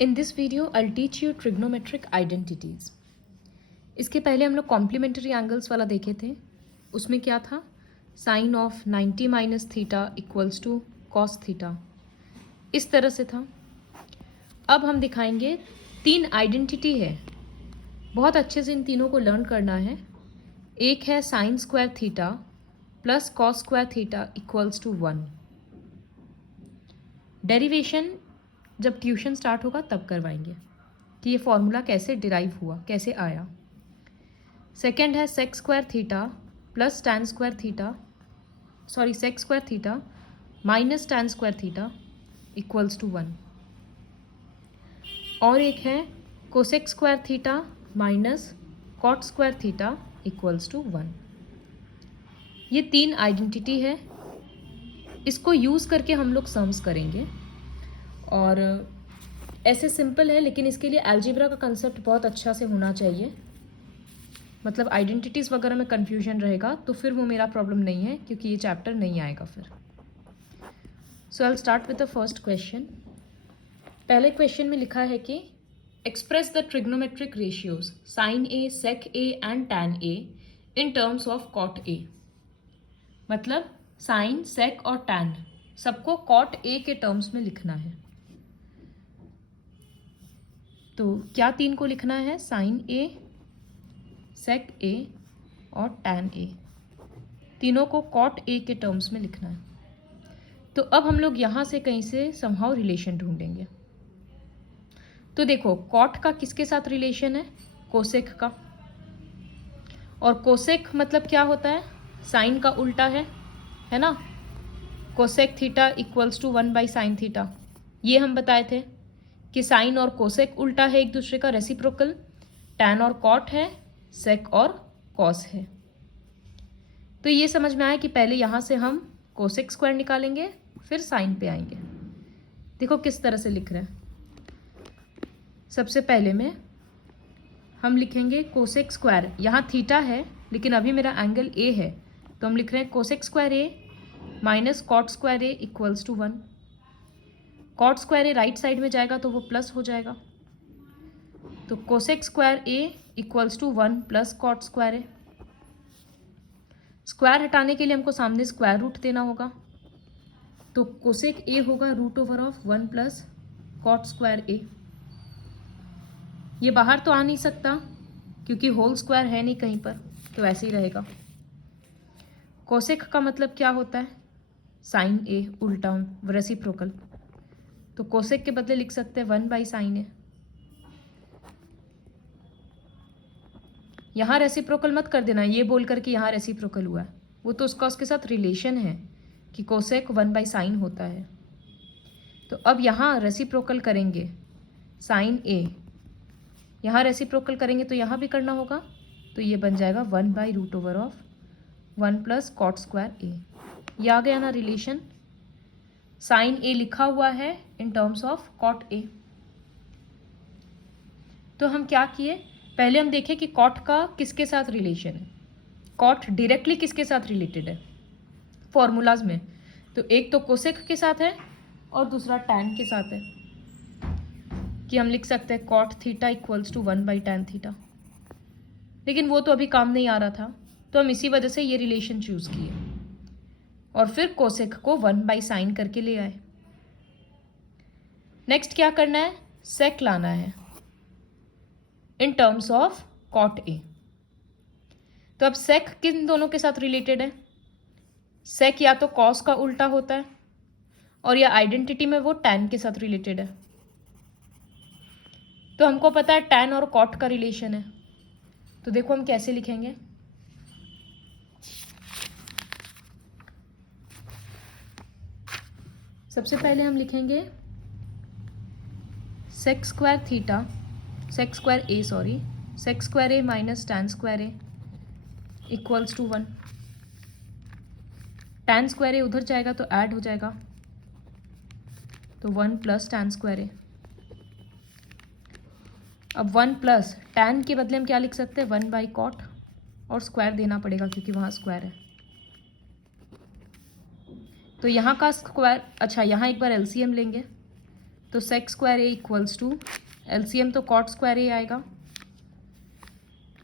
In this video, I'll teach you trigonometric identities. इसके पहले हम लोग कॉम्प्लीमेंट्री एंगल्स वाला देखे थे. उसमें क्या था? Sine of 90 minus theta equals to cos theta. इस तरह से था. अब हम दिखाएंगे 3 आइडेंटिटी है. बहुत अच्छे से इन तीनों को लर्न करना है. एक है sine square theta plus cos square theta equals to 1. Derivation जब ट्यूशन स्टार्ट होगा तब करवाएंगे कि ये फॉर्मूला कैसे डिराइव हुआ, कैसे आया. सेकेंड है sec square theta plus tan square theta, sec square theta minus tan square theta equals to 1. और एक है cosec square theta minus cot square theta equals to 1. ये 3 आइडेंटिटी है. इसको यूज़ करके हम लोग सम्स करेंगे. और ऐसे सिंपल है, लेकिन इसके लिए अलजेब्रा का कंसेप्ट बहुत अच्छा से होना चाहिए. मतलब आइडेंटिटीज़ वगैरह में कन्फ्यूजन रहेगा तो फिर वो मेरा प्रॉब्लम नहीं है, क्योंकि ये चैप्टर नहीं आएगा फिर. So I will start with the first question. पहले क्वेश्चन में लिखा है कि express the trigonometric ratios sine A, sec A and tan A in terms of cot A. मतलब साइन, सेक और टैन सबको कॉट ए के टर्म्स में लिखना है. तो क्या 3 को लिखना है? साइन ए, सेक ए और टैन ए. तीनों को कॉट ए के टर्म्स में लिखना है. तो अब हम लोग यहाँ से कहीं से समहाउ रिलेशन ढूंढेंगे. तो देखो, कॉट का किसके साथ रिलेशन है? कोसेक का. और कोसेक मतलब क्या होता है? साइन का उल्टा है ना. Cosec theta equals to 1 by sine theta. ये हम बताए थे कि साइन और कोसेक उल्टा है एक दूसरे का, रेसिप्रोकल. टैन और कॉट है, सेक और कॉस है. तो ये समझ में आया कि पहले यहाँ से हम कोसेक स्क्वायर निकालेंगे, फिर साइन पे आएंगे. देखो किस तरह से लिख रहे हैं. सबसे पहले में हम लिखेंगे कोसेक स्क्वायर. यहाँ थीटा है लेकिन अभी मेरा एंगल ए है, तो हम लिख रहे हैं cosec square A minus cot square A equals to 1. Cot square A right side में जाएगा तो वो प्लस हो जाएगा. तो cosec square A equals to 1 plus cot square A. Square हटाने के लिए हमको सामने स्क्वायर रूट देना होगा. तो कोसेक ए होगा root over of 1 plus cot square A. ये बाहर तो आ नहीं सकता क्योंकि होल स्क्वायर है नहीं कहीं पर, तो ऐसे ही रहेगा. कोसेक का मतलब क्या होता है? साइन ए उल्टा रेसिप्रोकल. तो कोसेक के बदले लिख सकते हैं 1 बाई साइन ए. यहाँ रेसिप्रोकल मत कर देना ये बोल कर कि यहाँ रेसिप्रोकल हुआ है. वो तो उसके साथ रिलेशन है कि कोसेक 1 बाई साइन होता है. तो अब यहाँ रेसिप्रोकल करेंगे साइन ए, यहाँ रेसिप्रोकल करेंगे तो यहाँ भी करना होगा. तो ये बन जाएगा 1 by root over of 1 plus cot square A. ये आ गया ना रिलेशन. साइन ए लिखा हुआ है in terms of cot A. तो हम क्या किए, पहले हम देखें कि कॉट का किसके साथ रिलेशन है. कॉट डायरेक्टली किसके साथ रिलेटेड है फॉर्मूलाज में? तो एक तो कोसेक के साथ है और दूसरा टैन के साथ है, कि हम लिख सकते हैं cot theta equals to 1 by tan theta. लेकिन वो तो अभी काम नहीं आ रहा था, तो हम इसी वजह से ये रिलेशन चूज़ किए और फिर कोसेक को 1 बाई साइन करके ले आए. नेक्स्ट क्या करना है? सेक लाना है in terms of cot A. तो अब सेक किन दोनों के साथ रिलेटेड है? सेक या तो कॉस का उल्टा होता है और या आइडेंटिटी में वो टैन के साथ रिलेटेड है. तो हमको पता है टैन और कॉट का रिलेशन है. तो देखो हम कैसे लिखेंगे. सबसे पहले हम लिखेंगे sec square theta, sec square A sec square A minus tan square A equals to 1. Tan square A उधर जाएगा तो ऐड हो जाएगा, तो 1 प्लस टैन स्क्वायर ए. अब 1 प्लस टैन के बदले हम क्या लिख सकते हैं? 1 बाई कॉट, और स्क्वायर देना पड़ेगा क्योंकि वहाँ स्क्वायर है. तो यहाँ का स्क्वायर, अच्छा यहाँ एक बार एलसीएम लेंगे तो sec square A equals to LCM तो कॉट स्क्वायर ए आएगा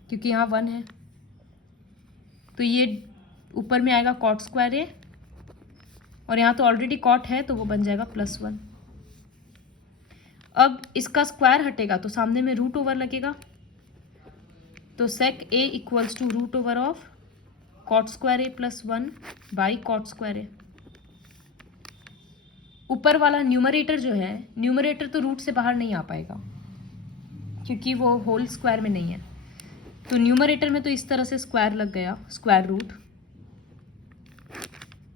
क्योंकि यहाँ 1 है, तो ये ऊपर में आएगा कॉट स्क्वायर ए, और यहाँ तो ऑलरेडी कॉट है तो वो बन जाएगा +1। अब इसका स्क्वायर हटेगा तो सामने में रूट ओवर लगेगा, तो sec A equals to root over of cot square A +1 by cot square A. ऊपर वाला न्यूमरेटर जो है, न्यूमरेटर तो रूट से बाहर नहीं आ पाएगा क्योंकि वो होल स्क्वायर में नहीं है, तो न्यूमरेटर में तो इस तरह से स्क्वायर लग गया, स्क्वायर रूट,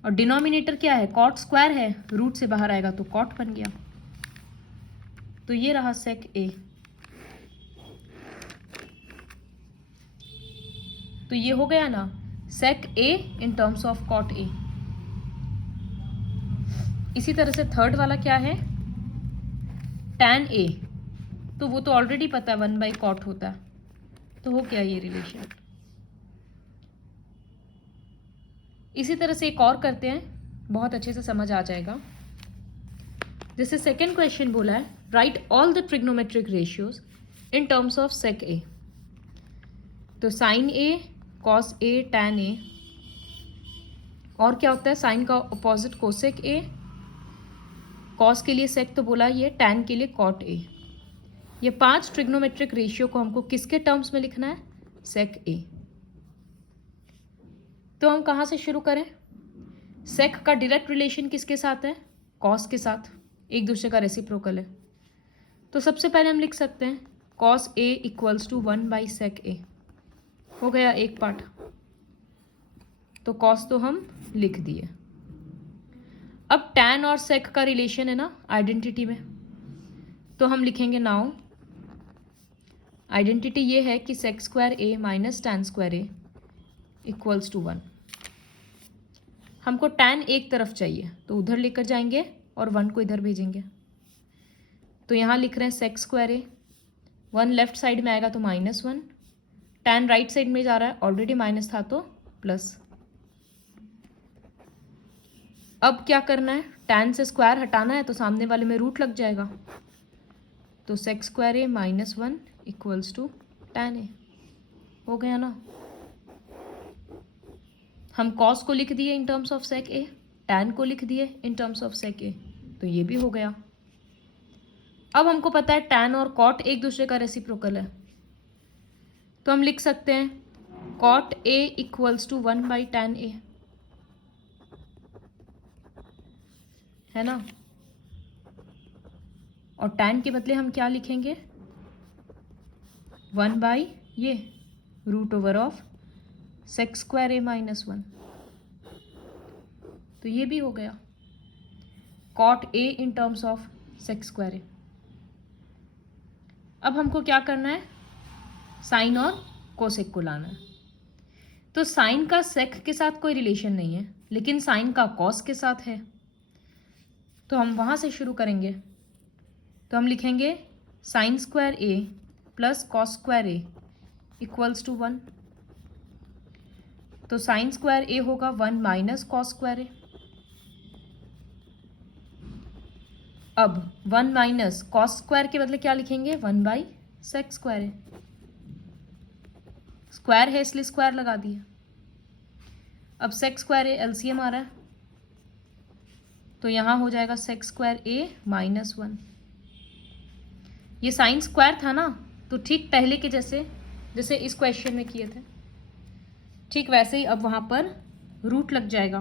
और डिनोमिनेटर क्या है, कॉट स्क्वायर है, रूट से बाहर आएगा तो कॉट बन गया। तो ये रहा सेक ए। तो ये हो गया ना sec A in terms of cot A. इसी तरह से थर्ड वाला क्या है, टैन ए, तो वो तो ऑलरेडी पता है 1 बाई कॉट होता है, तो हो गया ये रिलेशन। इसी तरह से एक और करते हैं, बहुत अच्छे से समझ आ जाएगा। जैसे सेकेंड क्वेश्चन बोला है, write all the trigonometric ratios in terms of sec A. तो sine A, cos A, tan A, और क्या होता है साइन का अपोजिट कोसेक ए, कॉस के लिए सेक तो बोला ये, टैन के लिए कॉट ए। ये 5 ट्रिग्नोमेट्रिक रेशियो को हमको किसके टर्म्स में लिखना है, सेक ए। तो हम कहाँ से शुरू करें, सेक का डायरेक्ट रिलेशन किसके साथ है, कॉस के साथ, एक दूसरे का रेसिप्रोकल है। तो सबसे पहले हम लिख सकते हैं cos A equals to 1 by sec A, हो गया एक पार्ट। तो कॉस तो हम लिख दिए। अब टैन और सेक का रिलेशन है ना आइडेंटिटी में, तो हम लिखेंगे नाउ आइडेंटिटी ये है कि sec square A minus tan square A equals to 1। हमको टैन एक तरफ चाहिए तो उधर लेकर जाएंगे और 1 को इधर भेजेंगे। तो यहाँ लिख रहे हैं सेक स्क्वायर ए, 1 लेफ्ट साइड में आएगा तो -1, टैन राइट साइड में जा रहा है, ऑलरेडी माइनस था तो प्लस। अब क्या करना है, टैन से स्क्वायर हटाना है तो सामने वाले में रूट लग जाएगा, तो sec square A -1 equals to tan A, हो गया ना। हम कॉस को लिख दिए in terms of sec A, tan को लिख दिए in terms of sec A, तो ये भी हो गया। अब हमको पता है टैन और कॉट एक दूसरे का रेसिप्रोकल है, तो हम लिख सकते हैं cot A equals to 1 by tan A, है ना। और टैन के बदले हम क्या लिखेंगे, 1 बाई ये root over of sec square A -1, तो ये भी हो गया cot A in terms of sec square A. अब हमको क्या करना है, साइन और कोसेक को लाना है। तो साइन का सेक के साथ कोई रिलेशन नहीं है, लेकिन साइन का कॉस के साथ है, तो हम वहाँ से शुरू करेंगे। तो हम लिखेंगे sine square A plus cos square A equals to 1। तो साइन स्क्वायर ए होगा 1 माइनस कॉस स्क्वायर ए। अब 1 माइनस कॉस स्क्वायर के बदले क्या लिखेंगे, 1 by sec square A, square है इसलिए स्क्वायर लगा दिया। अब सेक स्क्वायर ए एलसीएम आ रहा है, तो यहाँ हो जाएगा सेक स्क्वायर ए -1। ये साइन स्क्वायर था ना, तो ठीक पहले के जैसे इस क्वेश्चन में किए थे, ठीक वैसे ही अब वहाँ पर रूट लग जाएगा।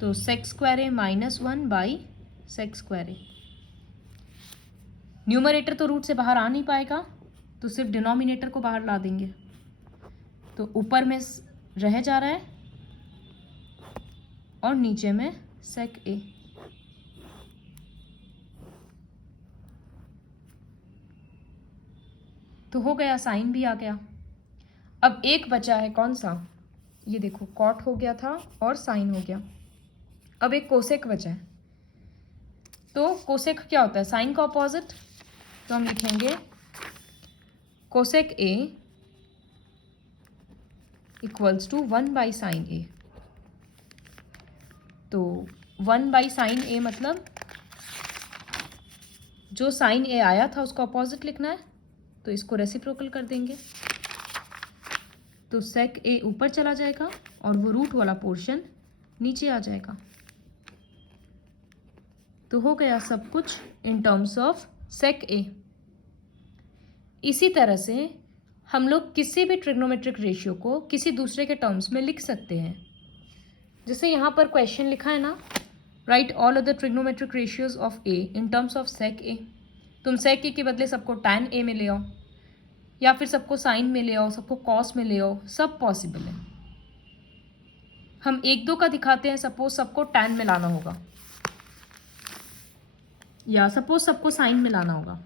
तो sec square A -1 by sec square A. Numerator तो रूट से बाहर आ नहीं पाएगा, तो सिर्फ डिनोमिनेटर को बाहर ला देंगे, तो ऊपर में रह जा रहा है और नीचे में सेक ए। तो हो गया, साइन भी आ गया। अब एक बचा है, कौन सा, ये देखो कॉट हो गया था और साइन हो गया। अब एक कोसेक बचा है। तो कोसेक क्या होता है, साइन का ऑपोजिट, तो हम लिखेंगे cosec A equals to 1 by sine A. तो 1/sin a मतलब जो sin a आया था उसका अपोजिट लिखना है, तो इसको रेसिप्रोकल कर देंगे, तो sec a ऊपर चला जाएगा और वो रूट वाला पोर्शन नीचे आ जाएगा। तो हो गया सब कुछ इन टर्म्स ऑफ sec a। इसी तरह से हम लोग किसी भी ट्रिग्नोमेट्रिक रेशियो को किसी दूसरे के टर्म्स में लिख सकते हैं। जैसे यहाँ पर क्वेश्चन लिखा है ना, right all other trigonometric ratios of a in terms of sec a। तुम sec a के बदले सबको tan a में ले आओ, या फिर सबको साइन में ले आओ, सबको कॉस में ले आओ, सब पॉसिबल है। हम एक दो का दिखाते हैं, सपोज सबको tan में लाना होगा, या सपोज सबको साइन में लाना होगा,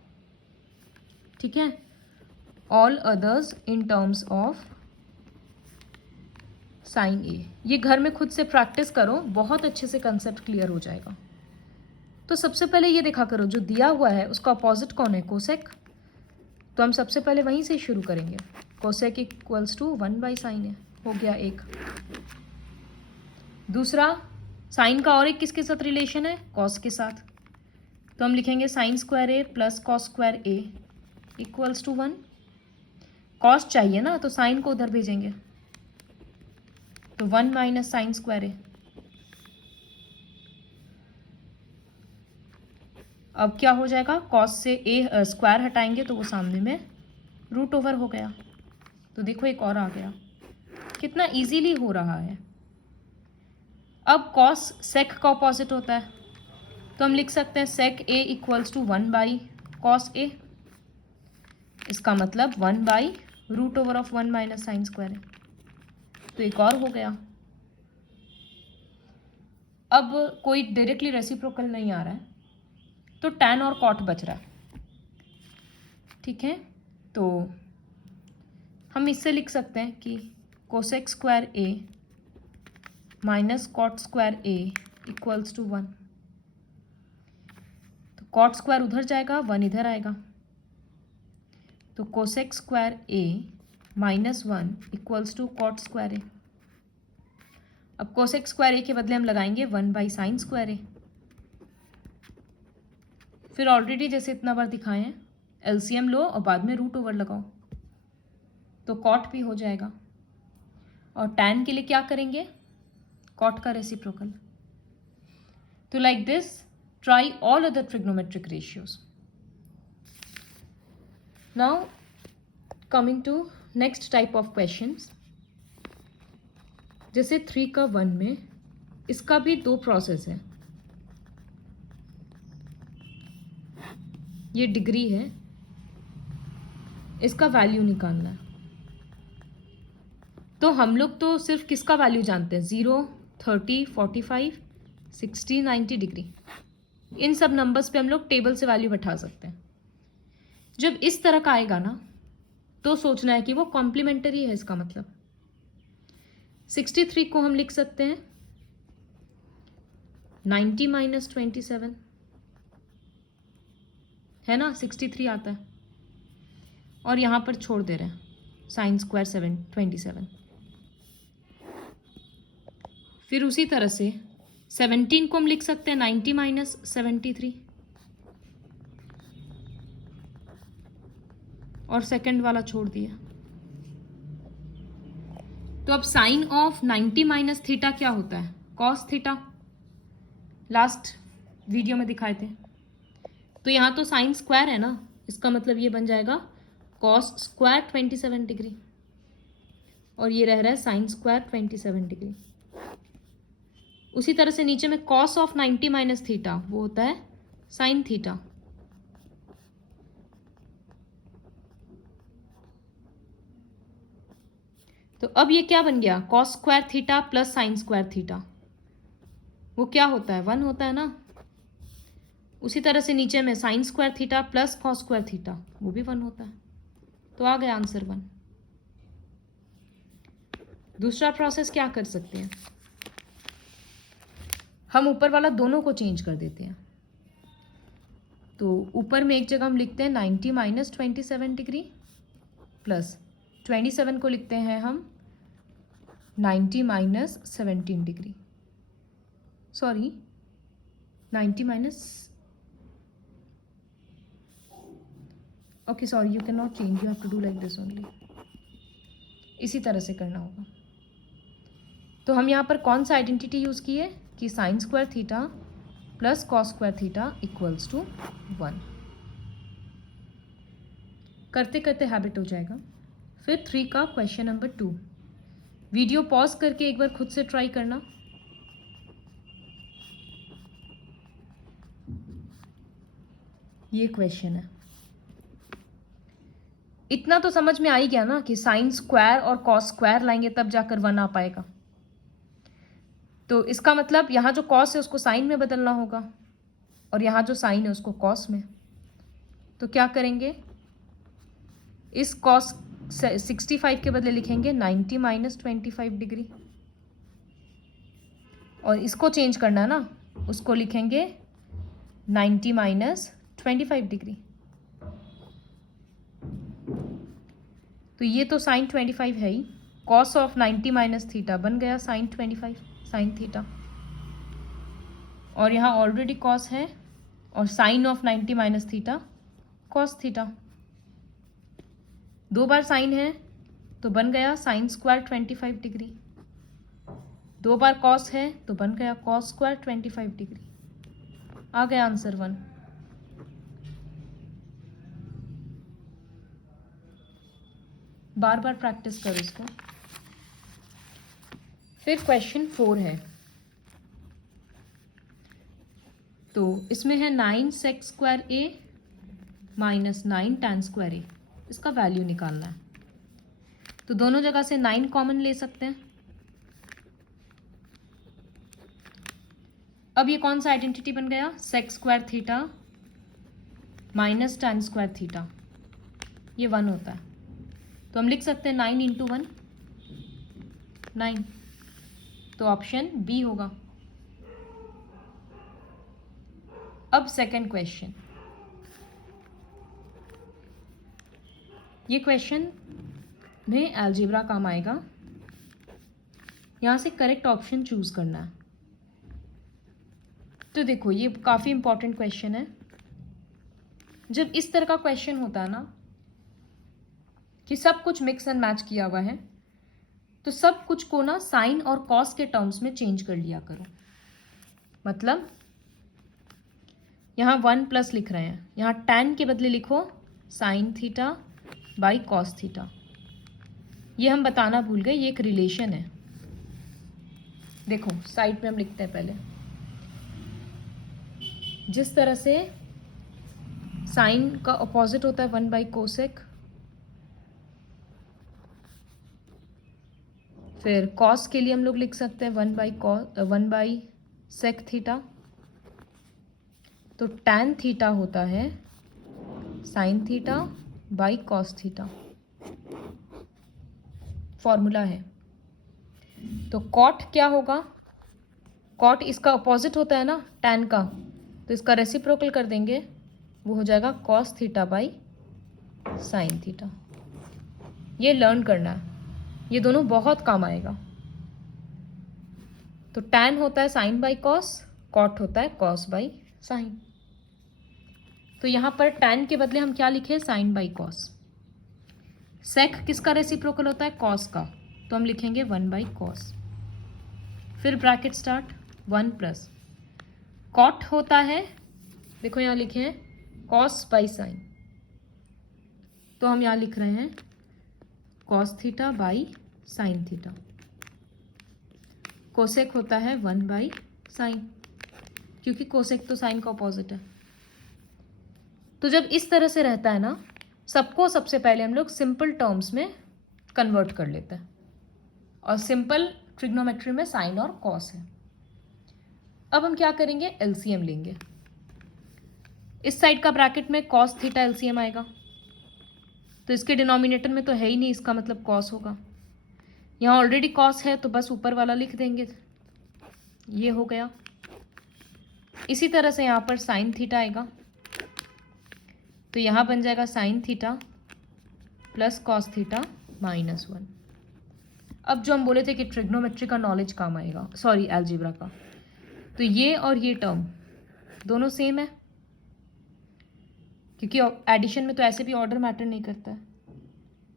ठीक है। All others in terms of sine A. ये घर में खुद से प्रैक्टिस करो, बहुत अच्छे से कंसेप्ट क्लियर हो जाएगा। तो सबसे पहले ये देखा करो, जो दिया हुआ है उसका अपोजिट कौन है, कोसेक। तो हम सबसे पहले वहीं से शुरू करेंगे। कोसेक इक्वल्स टू 1/sin है, हो गया एक। दूसरा, साइन का और एक किसके साथ रिलेशन है, कॉस के साथ। तो हम लिखेंगे sin square A plus cos square A equals to 1। Cos चाहिए ना, तो साइन को उधर भेजेंगे, तो 1 माइनस साइन स्क्वायर ए। अब क्या हो जाएगा, कॉस से ए स्क्वायर हटाएंगे तो वो सामने में रूट ओवर हो गया। तो देखो एक और आ गया, कितना इजीली हो रहा है। अब कॉस सेक का ऑपोजिट होता है, तो हम लिख सकते हैं सेक A equals to 1/cos A. इसका मतलब 1/रूट over of 1 minus sine square है। तो एक और हो गया। अब कोई डायरेक्टली रेसिप्रोकल नहीं आ रहा है, तो tan और cot बच रहा है, ठीक है। तो हम इससे लिख सकते हैं कि cosec square A minus cot square A equals to 1। तो कॉट स्क्वायर उधर जाएगा, 1 इधर आएगा, तो cosec square A minus 1 equals to cot square A. अब कोसेक स्क्वायर ए के बदले हम लगाएंगे 1/sin स्क्वायर ए। फिर ऑलरेडी जैसे इतना बार दिखाए हैं, एलसीएम लो और बाद में रूट ओवर लगाओ, तो कॉट भी हो जाएगा। और tan के लिए क्या करेंगे, कॉट का रेसिप्रोकल। तो like this try all other trigonometric ratios. Now coming to next type of questions. जैसे 3 का 1 में, इसका भी 2 प्रोसेस है। ये डिग्री है, इसका वैल्यू निकालना है। तो हम लोग तो सिर्फ किसका वैल्यू जानते हैं, 0, 30, 45, 60, 90 डिग्री। इन सब नंबर्स पे हम लोग टेबल से वैल्यू बैठा सकते हैं। जब इस तरह का आएगा ना, तो सोचना है कि वो कॉम्प्लीमेंटरी है। इसका मतलब 63 को हम लिख सकते हैं 90 माइनस 27, है ना, 63 आता है। और यहाँ पर छोड़ दे रहे हैं साइन स्क्वायर 27। फिर उसी तरह से 17 को हम लिख सकते हैं 90 माइनस 73, और सेकंड वाला छोड़ दिया। तो अब साइन ऑफ 90 माइनस थीटा क्या होता है, कॉस थीटा। लास्ट वीडियो में दिखाए थे। तो यहाँ तो साइन स्क्वायर है ना, इसका मतलब ये बन जाएगा कॉस स्क्वायर 27 डिग्री, और ये रह रहा है साइन स्क्वायर 27 डिग्री। उसी तरह से नीचे में कॉस ऑफ 90 माइनस थीटा, वो होता है साइन थीटा। तो अब ये क्या बन गया, cos square theta plus sign square theta, वो क्या होता है, 1 होता है ना। उसी तरह से नीचे में sign square theta plus cos square theta, वो भी 1 होता है। तो आ गया आंसर 1। दूसरा प्रोसेस क्या कर सकते हैं, हम ऊपर वाला दोनों को चेंज कर देते हैं। तो ऊपर में एक जगह हम लिखते हैं 90 माइनस 27 डिग्री प्लस 27 को लिखते हैं हम 90 minus 17 degree, sorry 90 minus, okay sorry, you can not change, you have to do like this only, इसी तरह से करना होगा। तो हम यहाँ पर कौन सा आइडेंटिटी यूज़ किए कि sine square theta plus cos square theta equals to 1। करते करते हैबिट हो जाएगा। फिर 3 का क्वेश्चन नंबर 2, वीडियो पॉज करके एक बार खुद से ट्राई करना। ये क्वेश्चन है, इतना तो समझ में आ ही गया ना कि साइन स्क्वायर और कॉस स्क्वायर लाएंगे तब जाकर 1 आ पाएगा। तो इसका मतलब यहाँ जो कॉस है उसको साइन में बदलना होगा और यहाँ जो साइन है उसको कॉस में। तो क्या करेंगे, इस कॉस 65 के बदले लिखेंगे 90 माइनस 25 डिग्री, और इसको चेंज करना है ना, उसको लिखेंगे 90 माइनस 25 डिग्री। तो ये तो साइन 25 है ही, कॉस ऑफ 90 माइनस थीटा बन गया साइन 25 साइन थीटा, और यहाँ ऑलरेडी कॉस है और sine of 90 minus theta cos theta, 2 बार साइन है तो बन गया साइन स्क्वायर 25 डिग्री, 2 बार कॉस है तो बन गया कॉस स्क्वायर 25 डिग्री। आ गया आंसर 1। बार बार प्रैक्टिस करो इसको। फिर क्वेश्चन 4 है, तो इसमें है 9 सेक square A minus 9 tan square ए, इसका वैल्यू निकालना है। तो दोनों जगह से 9 कॉमन ले सकते हैं। अब ये कौन सा आइडेंटिटी बन गया, sec square theta minus tan square theta, ये 1 होता है। तो हम लिख सकते हैं 9 इंटू 1 9, तो ऑप्शन बी होगा। अब सेकंड क्वेश्चन, ये क्वेश्चन में अलजेब्रा काम आएगा, यहाँ से करेक्ट ऑप्शन चूज करना है। तो देखो ये काफ़ी इंपॉर्टेंट क्वेश्चन है। जब इस तरह का क्वेश्चन होता है ना कि सब कुछ मिक्स एंड मैच किया हुआ है, तो सब कुछ को ना साइन और कॉस के टर्म्स में चेंज कर लिया करो। मतलब यहाँ 1 प्लस लिख रहे हैं, यहाँ tan के बदले लिखो sine theta by cos theta. ये हम बताना भूल गए, ये एक रिलेशन है। देखो साइड पे हम लिखते हैं पहले, जिस तरह से साइन का अपोजिट होता है 1 बाई कोसेक, फिर कॉस के लिए हम लोग लिख सकते हैं 1 बाई सेक थीटा। तो टैन थीटा होता है sine theta by cos theta, formula है। तो कॉट क्या होगा, कॉट इसका अपोजिट होता है ना टैन का, तो इसका रेसिप्रोकल कर देंगे, वो हो जाएगा cos theta by sine theta. ये लर्न करना है, ये दोनों बहुत काम आएगा। तो टैन होता है साइन बाई कॉस, कॉट होता है कॉस बाई साइन। तो यहाँ पर टैन के बदले हम क्या लिखे, साइन बाई कॉस। सेक किसका रेसिप्रोकल होता है, कॉस का, तो हम लिखेंगे 1 बाई कॉस। फिर ब्रैकेट स्टार्ट, 1 प्लस कॉट होता है, देखो यहाँ लिखे हैं कॉस बाई साइन, तो हम यहाँ लिख रहे हैं cos theta by sine theta. Cosec होता है 1 बाई साइन, क्योंकि कोसेक तो साइन का ऑपोजिट है। तो जब इस तरह से रहता है ना, सबको सबसे पहले हम लोग सिंपल टर्म्स में कन्वर्ट कर लेते हैं, और सिंपल ट्रिग्नोमेट्री में साइन और कॉस है। अब हम क्या करेंगे, एलसीएम लेंगे। इस साइड का ब्रैकेट में कॉस थीटा एलसीएम आएगा, तो इसके डिनोमिनेटर में तो है ही नहीं, इसका मतलब कॉस होगा। यहाँ ऑलरेडी कॉस है तो बस ऊपर वाला लिख देंगे, ये हो गया। इसी तरह से यहाँ पर साइन थीटा आएगा, तो यहाँ बन जाएगा sine theta plus cos theta minus 1। अब जो हम बोले थे कि ट्रिग्नोमेट्री का नॉलेज काम आएगा, सॉरी अलजेब्रा का, तो ये और ये टर्म दोनों सेम है, क्योंकि एडिशन में तो ऐसे भी ऑर्डर मैटर नहीं करता है।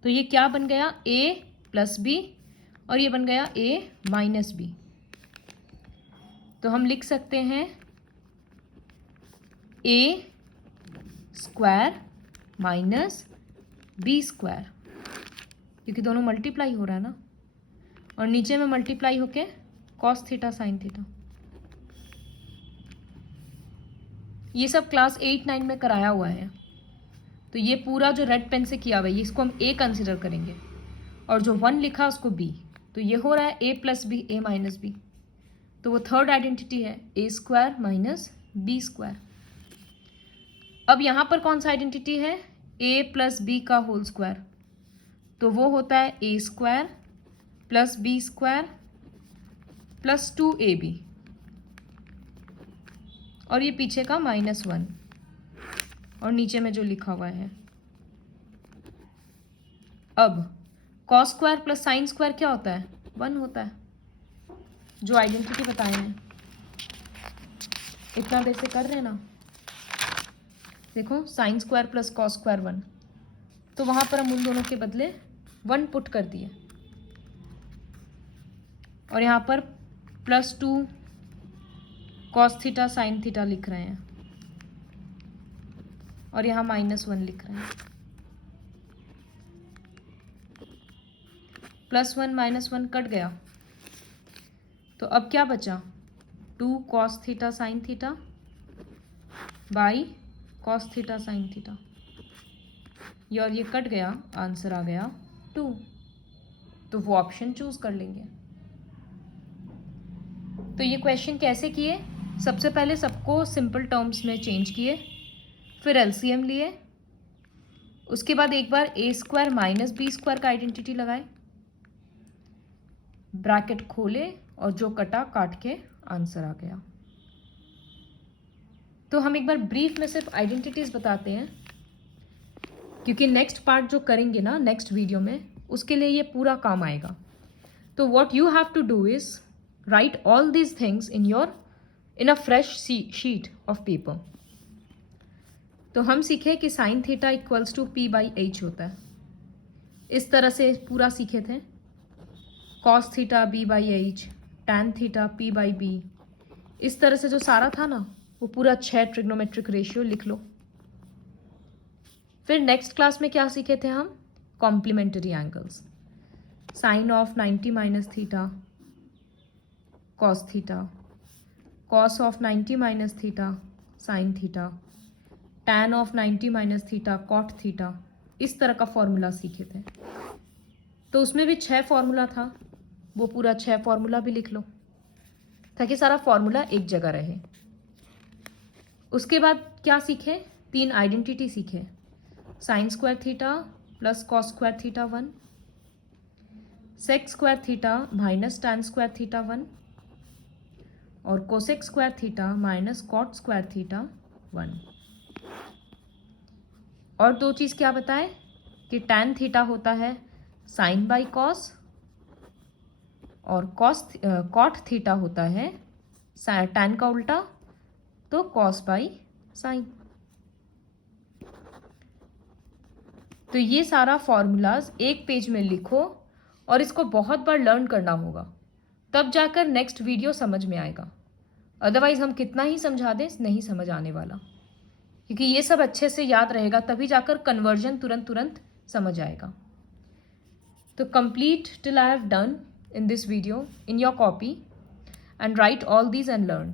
तो ये क्या बन गया, a प्लस बी, और ये बन गया a माइनस बी। तो हम लिख सकते हैं a square minus B square, क्योंकि दोनों मल्टीप्लाई हो रहा है ना, और नीचे में मल्टीप्लाई होके कॉस थीटा साइन थीटा। ये सब क्लास 8-9 में कराया हुआ है। तो ये पूरा जो रेड पेन से किया हुआ है, इसको हम a कंसिडर करेंगे, और जो 1 लिखा उसको b। तो ये हो रहा है a plus B, a minus B. तो वो थर्ड आइडेंटिटी है a square minus B square. अब यहाँ पर कौन सा आइडेंटिटी है, a प्लस बी का होल स्क्वायर। तो वो होता है a square plus B square plus 2ab, और ये पीछे का -1, और नीचे में जो लिखा हुआ है। अब cos square plus sine square क्या होता है, 1 होता है, जो आइडेंटिटी बताए हैं। इतना देर से कर रहे हैं ना, देखो sine square plus cos square 1, तो वहाँ पर हम उन दोनों के बदले 1 पुट कर दिए, और यहाँ पर +2 कॉस थीटा साइन थीटा लिख रहे हैं, और यहाँ -1 लिख रहे हैं। +1 -1 कट गया, तो अब क्या बचा, 2 cos theta sine theta by cos theta sine theta, ये और ये कट गया, आंसर आ गया 2। तो वो ऑप्शन चूज कर लेंगे। तो ये क्वेश्चन कैसे किए, सबसे पहले सबको सिंपल टर्म्स में चेंज किए, फिर एलसीएम लिए, उसके बाद एक बार a square minus B square का आइडेंटिटी लगाए, ब्रैकेट खोले, और जो कटा काट के आंसर आ गया। तो हम एक बार ब्रीफ में सिर्फ आइडेंटिटीज बताते हैं, क्योंकि नेक्स्ट पार्ट जो करेंगे ना नेक्स्ट वीडियो में, उसके लिए ये पूरा काम आएगा। तो what you have to do is write all these things in a fresh sheet of paper. तो हम सीखे कि sine theta equals to p/h होता है, इस तरह से पूरा सीखे थे। Cos theta b/h, tan theta p/b, इस तरह से जो सारा था ना, वो पूरा 6 ट्रिग्नोमेट्रिक रेशियो लिख लो। फिर नेक्स्ट क्लास में क्या सीखे थे हम, complementary angles, sine of 90 minus theta cos theta, cos of 90 minus theta sine theta, tan of 90 minus theta cot theta, इस तरह का फॉर्मूला सीखे थे। तो उसमें भी 6 फॉर्मूला था, वो पूरा 6 फॉर्मूला भी लिख लो, ताकि सारा फॉर्मूला एक जगह रहे। उसके बाद क्या सीखे, 3 आइडेंटिटी सीखे, sine square theta plus cos square theta 1, sec square theta minus tan square theta 1, और cosec square theta minus cot square theta 1। और 2 चीज़ क्या बताए कि टैन थीटा होता है साइन बाई कॉस, और कॉट थीटा होता है टैन का उल्टा, तो कॉस बाई साइन। तो ये सारा फॉर्मूलाज एक पेज में लिखो, और इसको बहुत बार लर्न करना होगा, तब जाकर नेक्स्ट वीडियो समझ में आएगा। अदरवाइज हम कितना ही समझा दें, नहीं समझ आने वाला, क्योंकि ये सब अच्छे से याद रहेगा, तभी जाकर कन्वर्जन तुरंत समझ आएगा। तो complete till I have done in this video in your copy and write all these and learn.